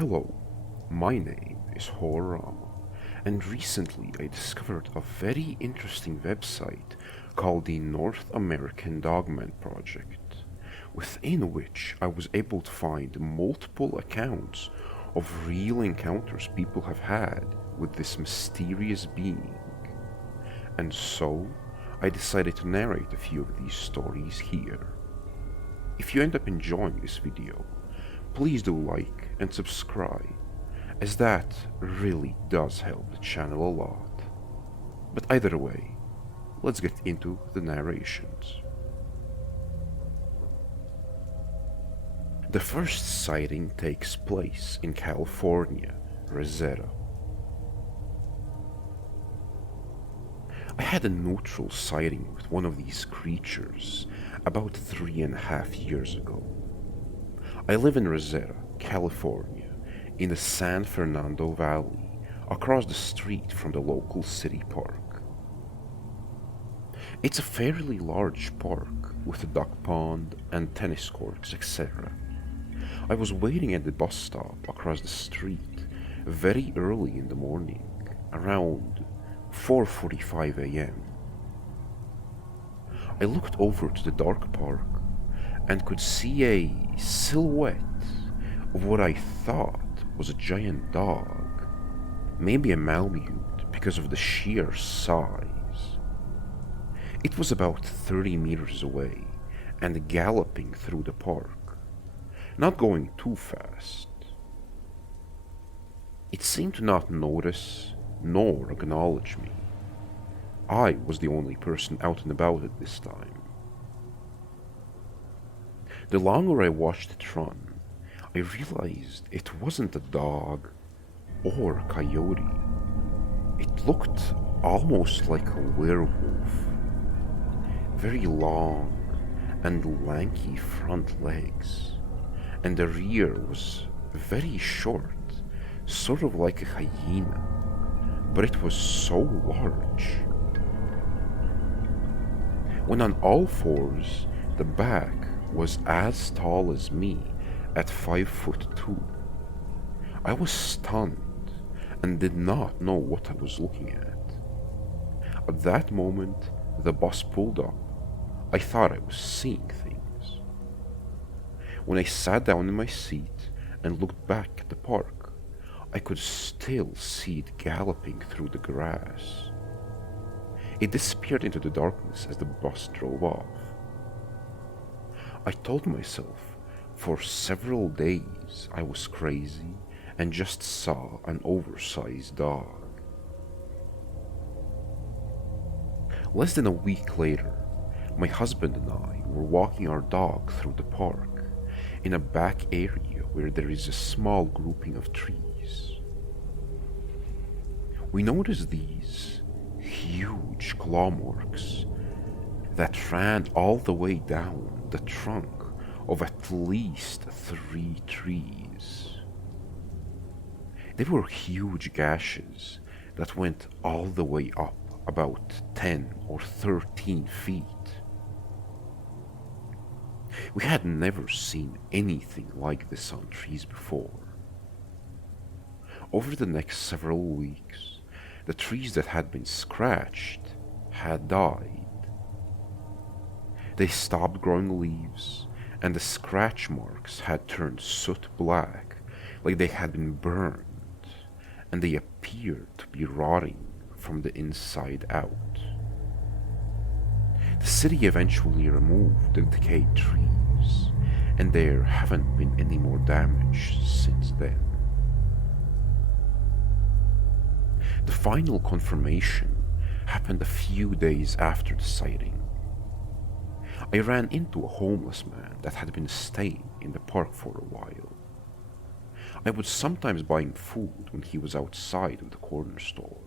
Hello, my name is Horama, and recently I discovered a very interesting website called the North American Dogman Project, within which I was able to find multiple accounts of real encounters people have had with this mysterious being. And so, I decided to narrate a few of these stories here. If you end up enjoying this video, please do like and subscribe, as that really does help the channel a lot. But either way, let's get into the narrations. The first sighting takes place in California, Rosetta. I had a neutral sighting with one of these creatures about 3.5 years ago. I live in Rosetta, California, in the San Fernando Valley, across the street from the local city park. It's a fairly large park with a duck pond and tennis courts, etc. I was waiting at the bus stop across the street very early in the morning, around 4:45 a.m. I looked over to the dark park and could see a silhouette of what I thought was a giant dog, maybe a Malamute because of the sheer size. It was about 30 meters away and galloping through the park, not going too fast. It seemed to not notice nor acknowledge me. I was the only person out and about at this time. The longer I watched it run, I realized it wasn't a dog or a coyote. It looked almost like a werewolf. Very long and lanky front legs, and the rear was very short, sort of like a hyena, but it was so large. When on all fours, the back was as tall as me at 5'2". I was stunned and did not know what I was looking at. At that moment, the bus pulled up. I thought I was seeing things. When I sat down in my seat and looked back at the park, I could still see it galloping through the grass. It disappeared into the darkness as the bus drove off. I told myself for several days I was crazy and just saw an oversized dog. Less than a week later, my husband and I were walking our dog through the park in a back area where there is a small grouping of trees. We noticed these huge claw marks that ran all the way down the trunk of at least 3 trees. They were huge gashes that went all the way up about 10 or 13 feet. We had never seen anything like this on trees before. Over the next several weeks, the trees that had been scratched had died. They stopped growing leaves, and the scratch marks had turned soot black, like they had been burned, and they appeared to be rotting from the inside out. The city eventually removed the decayed trees, and there haven't been any more damage since then. The final confirmation happened a few days after the sighting. I ran into a homeless man that had been staying in the park for a while. I would sometimes buy him food when he was outside of the corner store.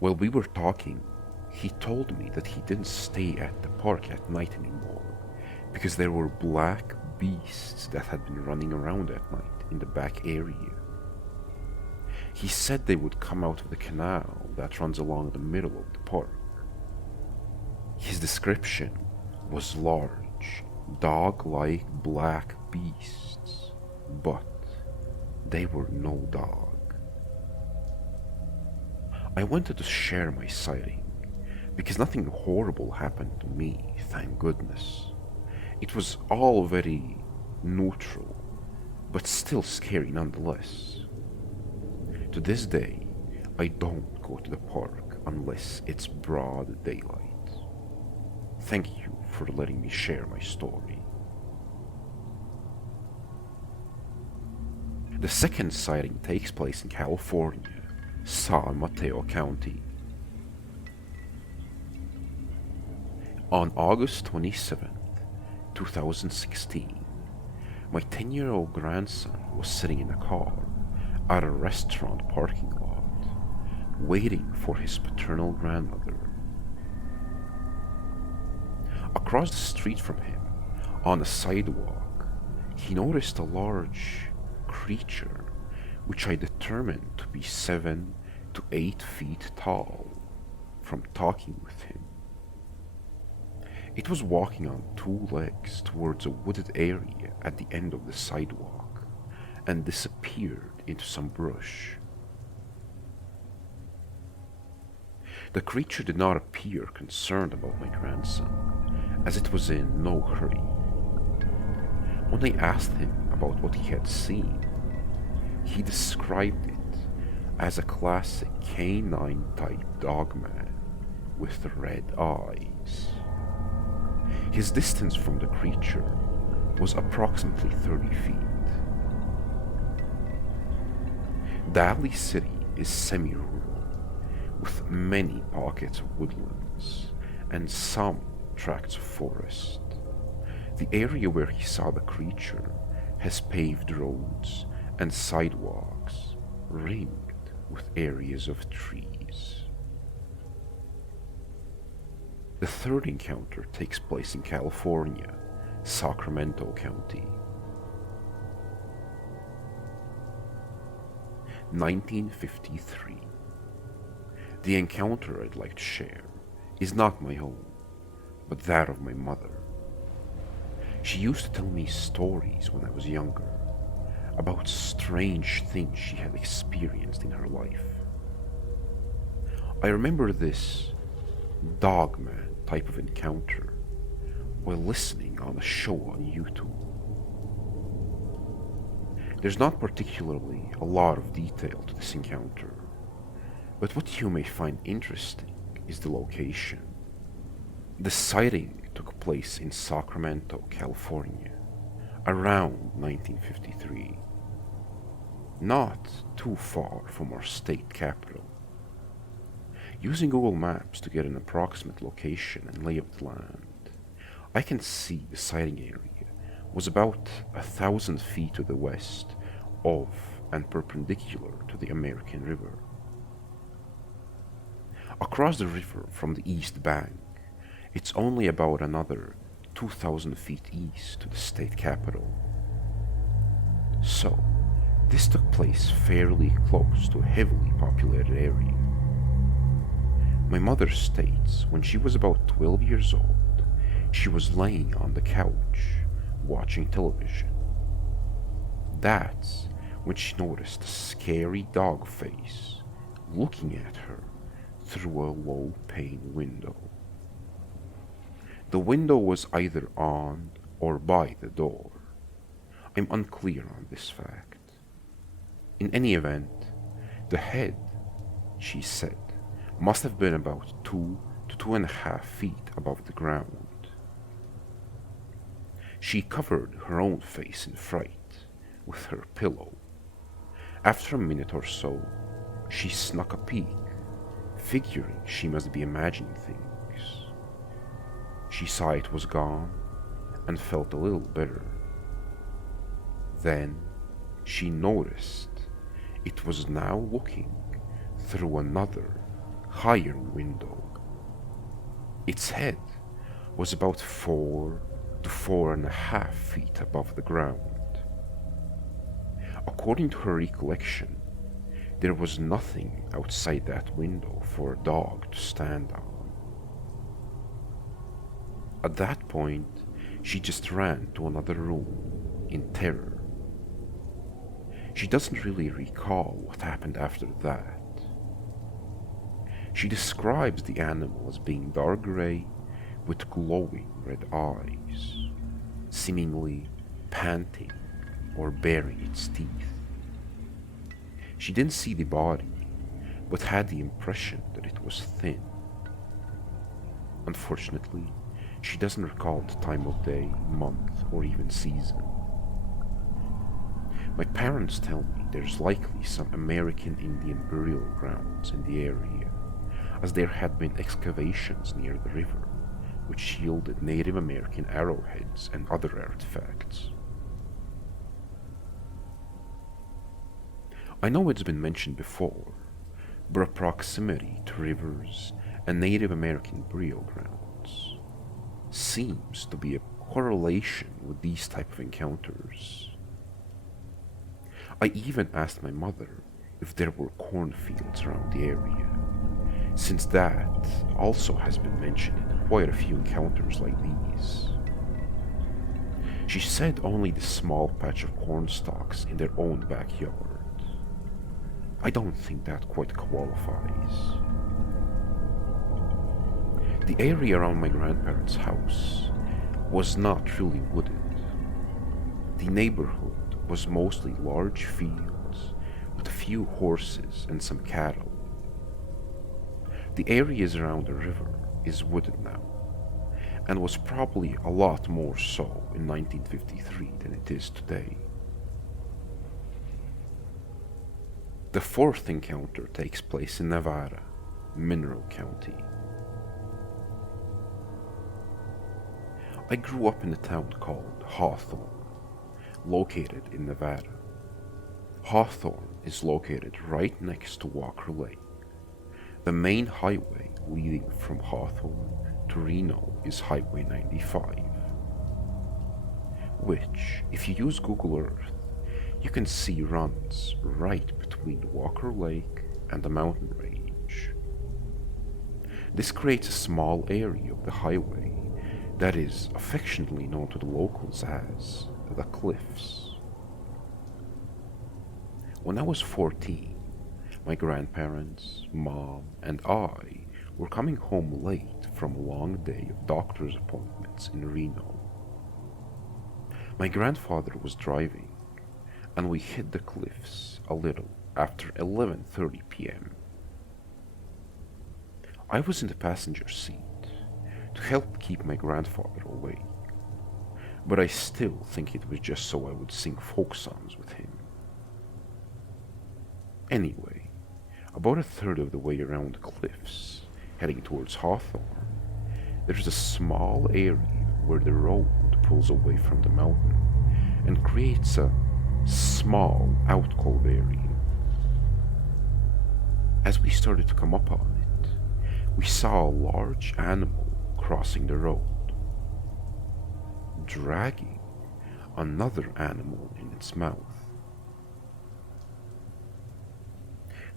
While we were talking, he told me that he didn't stay at the park at night anymore because there were black beasts that had been running around at night in the back area. He said they would come out of the canal that runs along the middle of the park. His description was large, dog-like black beasts, but they were no dog. I wanted to share my sighting because nothing horrible happened to me, thank goodness. It was all very neutral, but still scary nonetheless. To this day, I don't go to the park unless it's broad daylight. Thank you for letting me share my story. The second sighting takes place in California, San Mateo County. On August 27th, 2016, my 10-year-old grandson was sitting in a car at a restaurant parking lot, waiting for his paternal grandmother. Across the street from him, on a sidewalk, he noticed a large creature which I determined to be 7 to 8 feet tall from talking with him. It was walking on 2 legs towards a wooded area at the end of the sidewalk and disappeared into some brush. The creature did not appear concerned about my grandson, as it was in no hurry. When I asked him about what he had seen, he described it as a classic canine-type Dogman with red eyes. His distance from the creature was approximately 30 feet. Daly City is semi-rural, with many pockets of woodlands and some tracts of forest. The area where he saw the creature has paved roads and sidewalks ringed with areas of trees. The third encounter takes place in California, Sacramento County. 1953. The encounter I'd like to share is not my own, but that of my mother. She used to tell me stories when I was younger about strange things she had experienced in her life. I remember this Dogman type of encounter while listening on a show on YouTube. There's not particularly a lot of detail to this encounter, but what you may find interesting is the location. The sighting took place in Sacramento, California, around 1953, not too far from our state capital. Using Google Maps to get an approximate location and lay of the land, I can see the sighting area was about 1,000 feet to the west of and perpendicular to the American River. Across the river from the east bank, it's only about another 2,000 feet east to the state capital. So, this took place fairly close to a heavily populated area. My mother states when she was about 12 years old, she was laying on the couch watching television. That's when she noticed a scary dog face looking at her through a low-pane window. The window was either on or by the door. I'm unclear on this fact. In any event, the head, she said, must have been about 2 to 2.5 feet above the ground. She covered her own face in fright with her pillow. After a minute or so, she snuck a peek, figuring she must be imagining things. She saw it was gone and felt a little better. Then she noticed it was now looking through another, higher window. Its head was about 4 to 4.5 feet above the ground. According to her recollection, there was nothing outside that window for a dog to stand on. At that point, she just ran to another room in terror. She doesn't really recall what happened after that. She describes the animal as being dark gray with glowing red eyes, seemingly panting or baring its teeth. She didn't see the body, but had the impression that it was thin. Unfortunately, she doesn't recall the time of day, month, or even season. My parents tell me there's likely some American Indian burial grounds in the area, as there had been excavations near the river, which yielded Native American arrowheads and other artifacts. I know it's been mentioned before, but proximity to rivers and Native American burial grounds seems to be a correlation with these type of encounters. I even asked my mother if there were cornfields around the area, since that also has been mentioned in quite a few encounters like these. She said only the small patch of corn stalks in their own backyard. I don't think that quite qualifies. The area around my grandparents' house was not really wooded. The neighborhood was mostly large fields with a few horses and some cattle. The areas around the river is wooded now, and was probably a lot more so in 1953 than it is today. The fourth encounter takes place in Nevada, Mineral County. I grew up in a town called Hawthorne, located in Nevada. Hawthorne is located right next to Walker Lake. The main highway leading from Hawthorne to Reno is Highway 95, which, if you use Google Earth, you can see runs right between Walker Lake and the mountain range. This creates a small area of the highway that is affectionately known to the locals as the Cliffs. When I was 14, my grandparents, mom, and I were coming home late from a long day of doctor's appointments in Reno. My grandfather was driving, and we hit the cliffs a little after 11:30 p.m. I was in the passenger seat to help keep my grandfather awake, but I still think it was just so I would sing folk songs with him. Anyway, about a third of the way around the cliffs, heading towards Hawthorne, there's a small area where the road pulls away from the mountain and creates a small alcove area. As we started to come up on it, we saw a large animal crossing the road, dragging another animal in its mouth.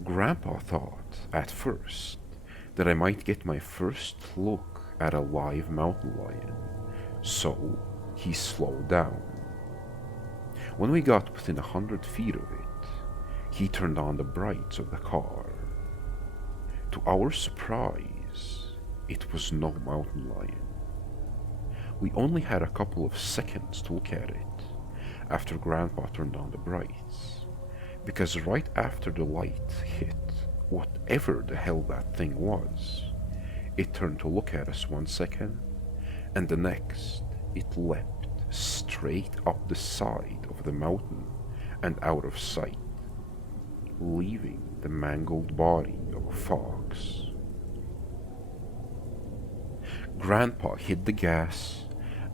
Grandpa thought at first that I might get my first look at a live mountain lion, so he slowed down. When we got within 100 feet of it, he turned on the brights of the car. To our surprise, it was no mountain lion. We only had a couple of seconds to look at it after Grandpa turned on the brights, because right after the light hit whatever the hell that thing was, it turned to look at us 1 second, and the next it leapt straight up the side of the mountain and out of sight, leaving the mangled body of a fox. Grandpa hit the gas,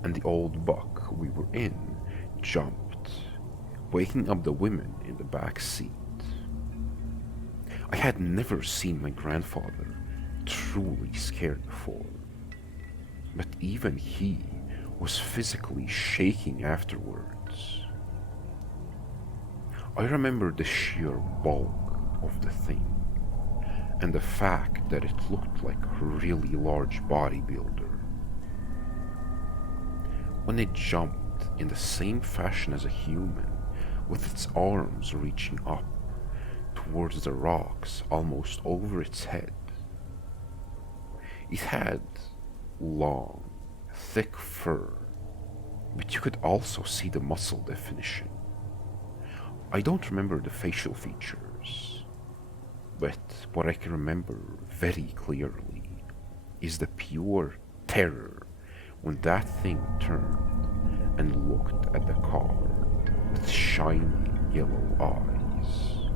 and the old buck we were in jumped, waking up the women in the back seat. I had never seen my grandfather truly scared before, but even he was physically shaking afterwards. I remember the sheer bulk of the thing, and the fact that it looked like a really large bodybuilder. When it jumped in the same fashion as a human, with its arms reaching up towards the rocks almost over its head. It had long, thick fur, but you could also see the muscle definition. I don't remember the facial features, but what I can remember very clearly is the pure terror when that thing turned and looked at the car with shining yellow eyes.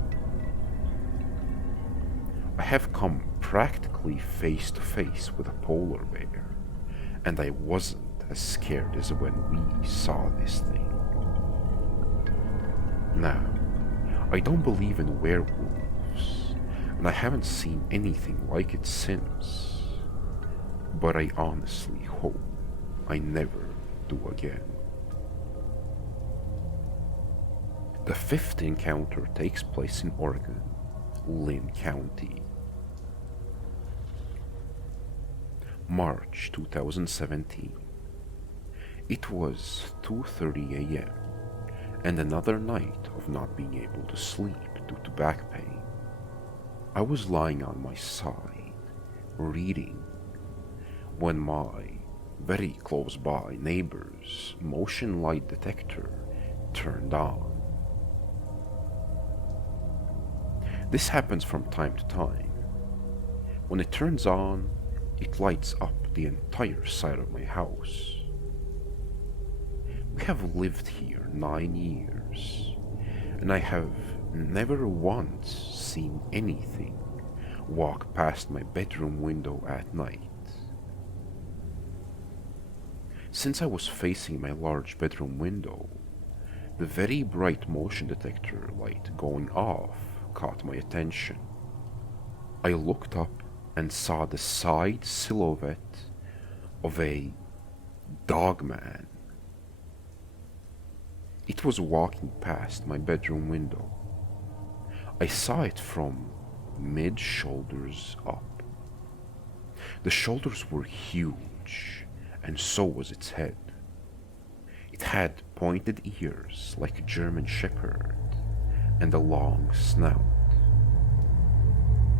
I have come practically face to face with a polar bear, and I wasn't as scared as when we saw this thing. Now, I don't believe in werewolves, and I haven't seen anything like it since, but I honestly hope I never do again. The fifth encounter takes place in Oregon, Lynn County. March 2017. It was 2:30 a.m. and another night of not being able to sleep due to back pain. I was lying on my side, reading, when my very close by neighbor's motion light detector turned on. This happens from time to time. When it turns on, it lights up the entire side of my house. We have lived here 9 years, and I have never once seen anything walk past my bedroom window at night. Since I was facing my large bedroom window, the very bright motion detector light going off caught my attention. I looked up and saw the side silhouette of a Dogman. It was walking past my bedroom window. I saw it from mid-shoulders up. The shoulders were huge, and so was its head. It had pointed ears like a German shepherd and a long snout.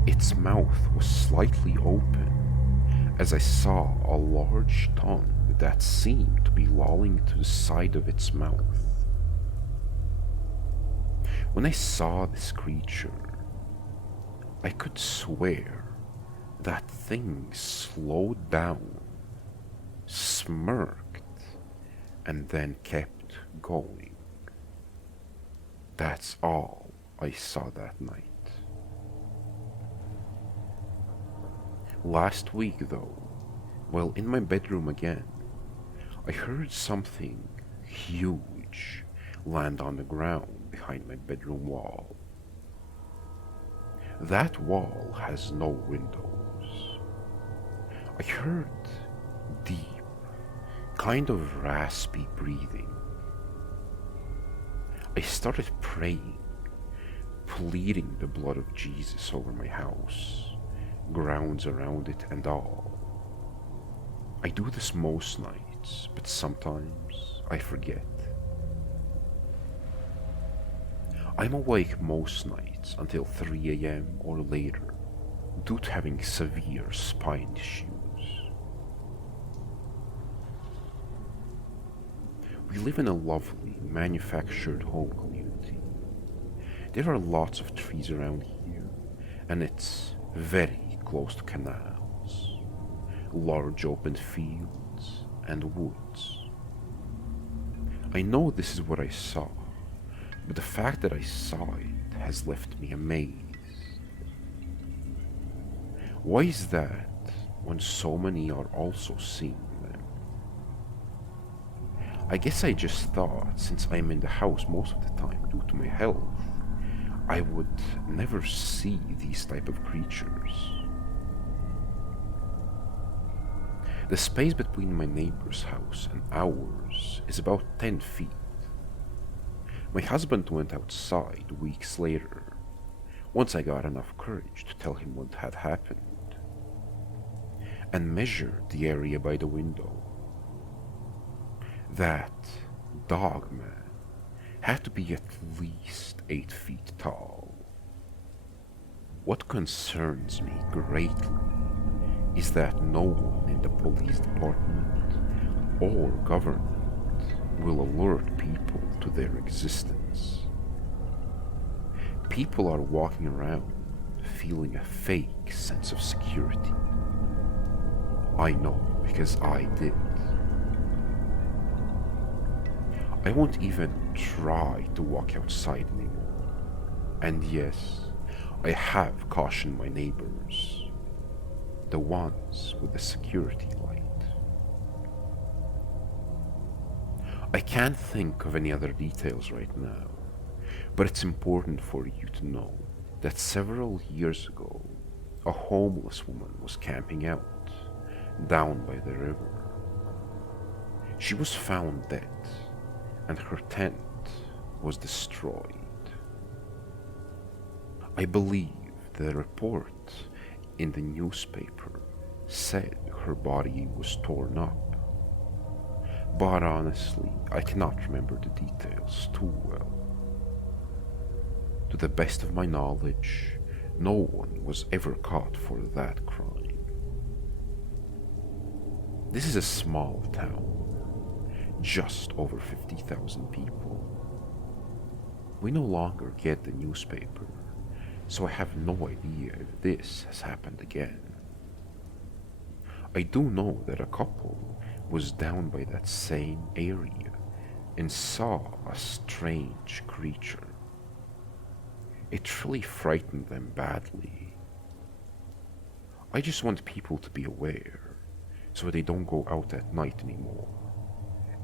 Its mouth was slightly open as I saw a large tongue that seemed to be lolling to the side of its mouth. When I saw this creature, I could swear that thing slowed down, smirked, and then kept going. That's all I saw that night. Last week, though, while in my bedroom again, I heard something huge land on the ground behind my bedroom wall. That wall has no windows. I heard deep, kind of raspy breathing. I started praying, pleading the blood of Jesus over my house, grounds around it and all. I do this most nights, but sometimes I forget. I'm awake most nights until 3 a.m. or later due to having severe spine issues. We live in a lovely manufactured home community. There are lots of trees around here, and it's very close to canals, large open fields, and woods. I know this is what I saw, but the fact that I saw it has left me amazed. Why is that when so many are also seeing them? I guess I just thought, since I'm in the house most of the time due to my health, I would never see these type of creatures. The space between my neighbor's house and ours is about 10 feet. My husband went outside weeks later, once I got enough courage to tell him what had happened, and measured the area by the window. That Dogman had to be at least 8 feet tall. What concerns me greatly is that no one in the police department or government will alert people to their existence. People are walking around feeling a fake sense of security. I know because I did. I won't even try to walk outside anymore. And yes, I have cautioned my neighbors, the ones with the security light. I can't think of any other details right now, but it's important for you to know that several years ago, a homeless woman was camping out down by the river. She was found dead, and her tent was destroyed. I believe the report in the newspaper said her body was torn up, but honestly, I cannot remember the details too well. To the best of my knowledge, no one was ever caught for that crime. This is a small town, just over 50,000 people. We no longer get the newspaper, so I have no idea if this has happened again. I do know that a couple was down by that same area and saw a strange creature. It really frightened them badly. I just want people to be aware so they don't go out at night anymore,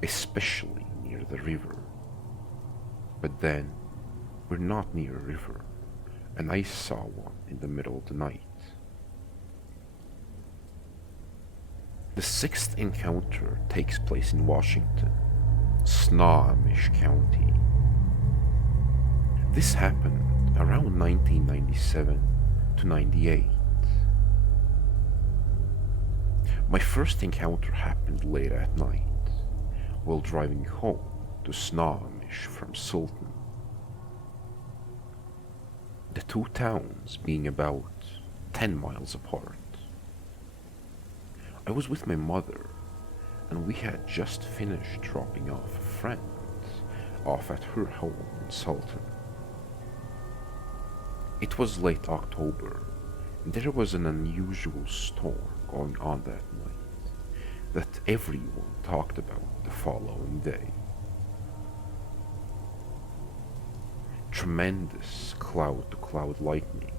especially near the river. But then, we're not near a river, and I saw one in the middle of the night. The sixth encounter takes place in Washington, Snohomish County. This happened around 1997 to 98. My first encounter happened late at night while driving home to Snohomish from Sultan. The two towns being about 10 miles apart. I was with my mother, and we had just finished dropping off a friend off at her home in Sultan. It was late October, and there was an unusual storm going on that night that everyone talked about the following day. Tremendous cloud-to-cloud lightning,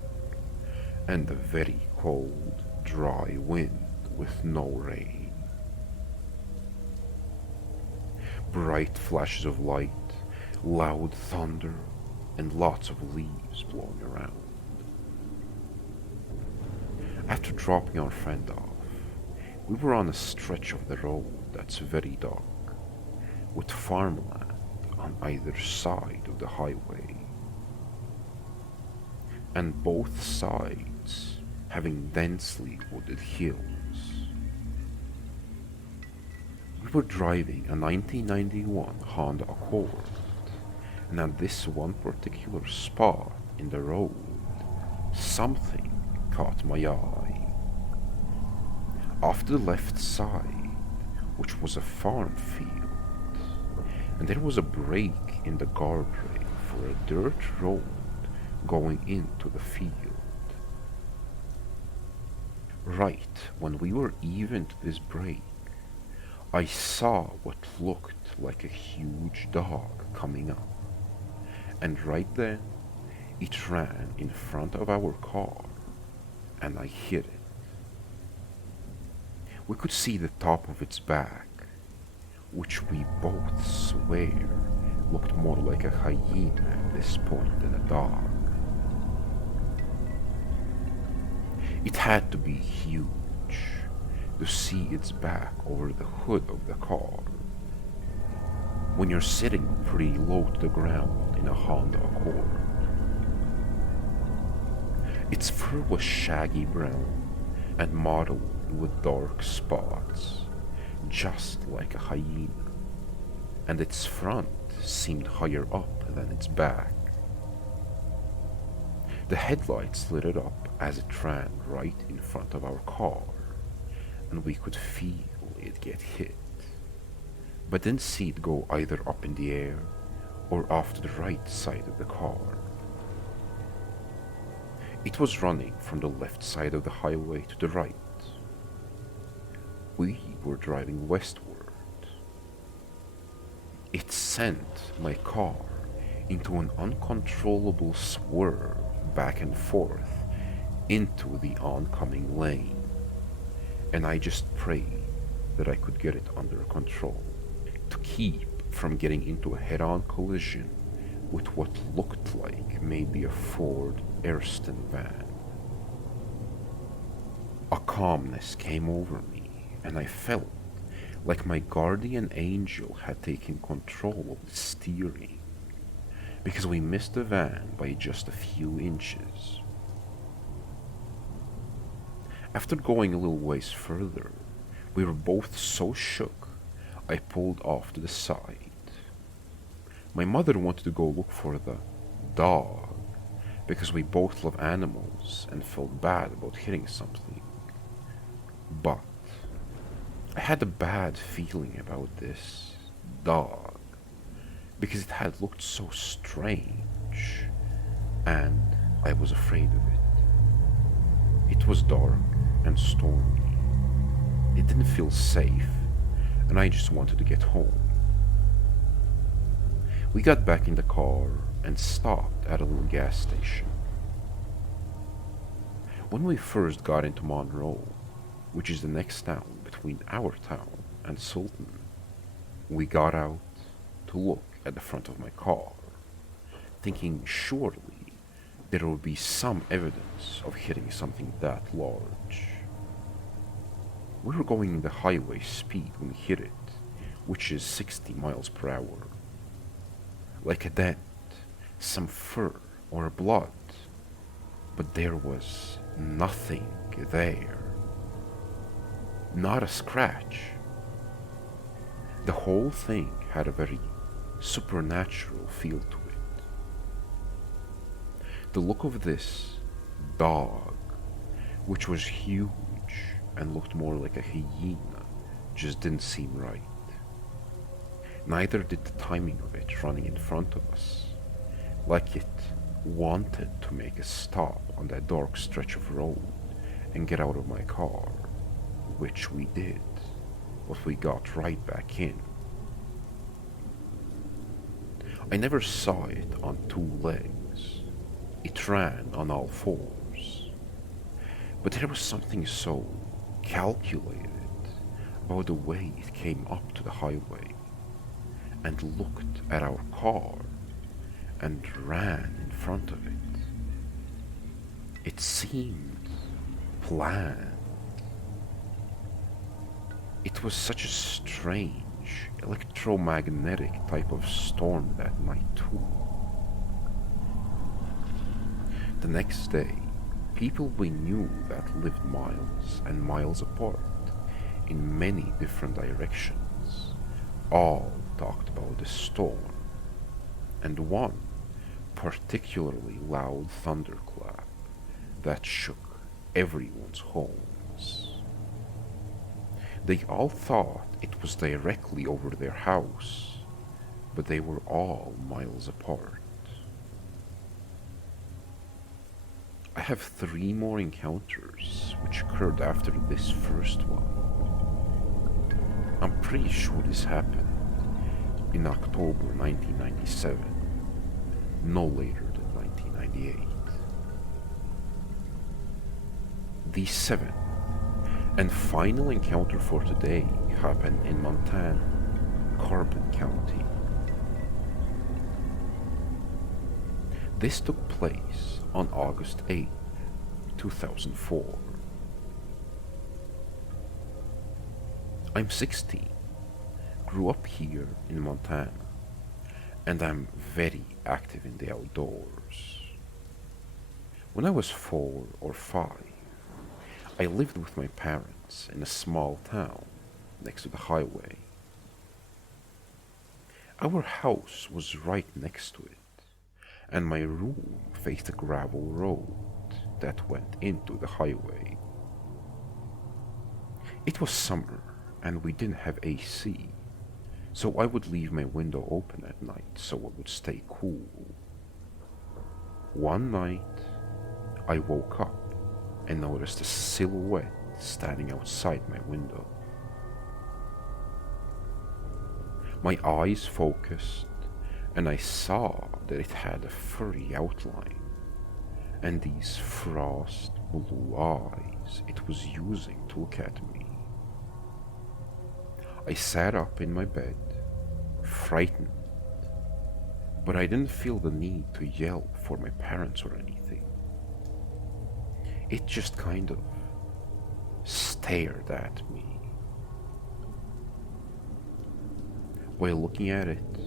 and a very cold, dry wind with no rain. Bright flashes of light, loud thunder, and lots of leaves blowing around. After dropping our friend off, we were on a stretch of the road that's very dark, with farmland on either side of the highway, and both sides having densely wooded hills. We were driving a 1991 Honda Accord, and at this one particular spot in the road, something caught my eye. Off to the left side, which was a farm field, and there was a break in the guardrail for a dirt road going into the field. Right when we were even to this break, I saw what looked like a huge dog coming up, and right then it ran in front of our car, and I hit it. We could see the top of its back, which we both swear looked more like a hyena at this point than a dog. It had to be huge to see its back over the hood of the car when you're sitting pretty low to the ground in a Honda Accord. Its fur was shaggy brown and mottled with dark spots, just like a hyena, and its front seemed higher up than its back. The headlights lit it up as it ran right in front of our car, and we could feel it get hit, but didn't see it go either up in the air or off to the right side of the car. It was running from the left side of the highway to the right. We were driving westward. It sent my car into an uncontrollable swerve back and forth into the oncoming lane, and I just prayed that I could get it under control to keep from getting into a head-on collision with what looked like maybe a Ford Ariston van. A calmness came over me, and I felt like my guardian angel had taken control of the steering, because we missed the van by just a few inches. After going a little ways further, we were both so shook, I pulled off to the side. My mother wanted to go look for the dog, because we both love animals and felt bad about hitting something. But I had a bad feeling about this dog, because it had looked so strange, and I was afraid of it. It was dark and stormy. It didn't feel safe, and I just wanted to get home. We got back in the car and stopped at a little gas station. When we first got into Monroe, which is the next town between our town and Sultan, we got out to look at the front of my car, thinking surely there would be some evidence of hitting something that large. We were going in the highway speed when we hit it, which is 60 miles per hour. Like a dent, some fur or blood, but there was nothing there. Not a scratch. The whole thing had a very supernatural feel to it. The look of this dog, which was huge and looked more like a hyena, just didn't seem right. Neither did the timing of it running in front of us, like it wanted to make a stop on that dark stretch of road and get out of my car, which we did, but we got right back in. I never saw it on two legs. It ran on all fours. But there was something so calculated about the way it came up to the highway and looked at our car and ran in front of it. It seemed planned. It was such a strange electromagnetic type of storm that night too. The next day, people we knew that lived miles and miles apart in many different directions all talked about the storm, and one particularly loud thunderclap that shook everyone's homes. They all thought it was directly over their house, but they were all miles apart. I have 3 more encounters which occurred after this first one. I'm pretty sure this happened in October 1997, no later than 1998. The 7th and final encounter for today happened in Montana, Carbon County. This took place on August 8, 2004. I'm 16, grew up here in Montana, and I'm very active in the outdoors. When I was 4 or 5, I lived with my parents in a small town next to the highway. Our house was right next to it, and my room faced a gravel road that went into the highway. It was summer, and we didn't have AC, so I would leave my window open at night so it would stay cool. One night, I woke up and noticed a silhouette standing outside my window. My eyes focused, and I saw that it had a furry outline, and these frost blue eyes it was using to look at me. I sat up in my bed, frightened, but I didn't feel the need to yell for my parents or anything. It just kind of stared at me. While looking at it,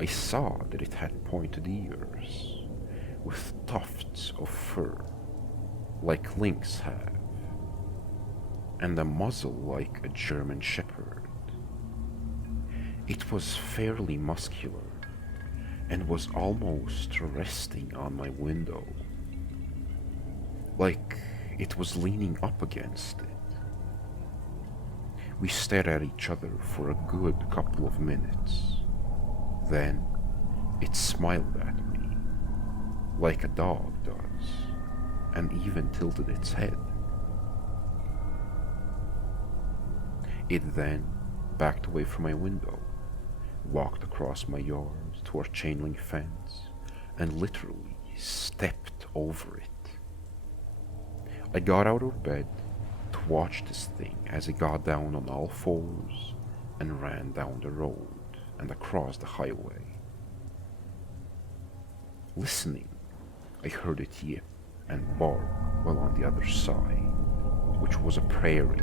I saw that it had pointed ears with tufts of fur, like lynx have, and a muzzle like a German shepherd. It was fairly muscular and was almost resting on my window, like it was leaning up against it. We stared at each other for a good couple of minutes. Then it smiled at me, like a dog does, and even tilted its head. It then backed away from my window, walked across my yard to our chain link fence, and literally stepped over it. I got out of bed to watch this thing as it got down on all fours and ran down the road and across the highway. Listening, I heard it yip and bark while on the other side, which was a prairie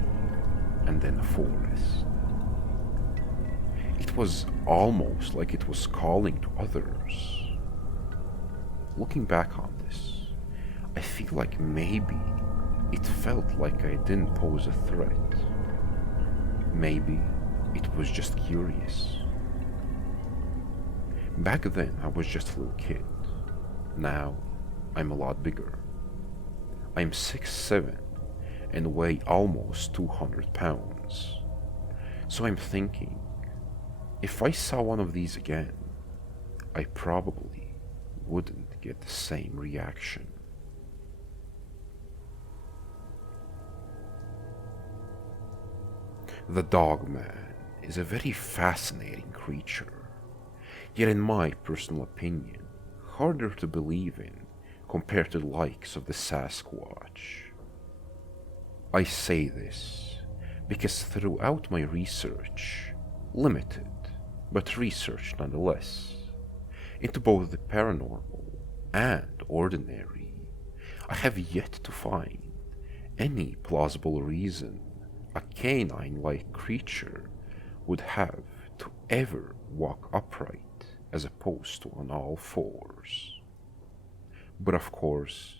and then a forest. It was almost like it was calling to others. Looking back on this, I feel like maybe it felt like I didn't pose a threat. Maybe it was just curious. Back then, I was just a little kid. Now, I'm a lot bigger. I'm 6'7" and weigh almost 200 pounds. So I'm thinking, if I saw one of these again, I probably wouldn't get the same reaction. The Dogman is a very fascinating creature, yet in my personal opinion, harder to believe in compared to the likes of the Sasquatch. I say this because throughout my research, limited, but research nonetheless, into both the paranormal and ordinary, I have yet to find any plausible reason a canine-like creature would have to ever walk upright as opposed to on all fours. But of course,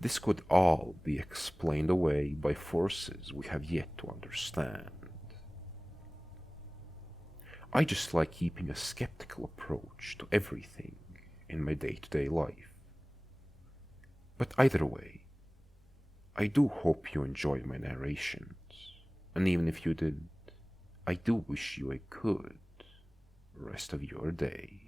this could all be explained away by forces we have yet to understand. I just like keeping a skeptical approach to everything in my day-to-day life. But either way, I do hope you enjoyed my narrations, and even if you didn't, I do wish you a good rest of your day.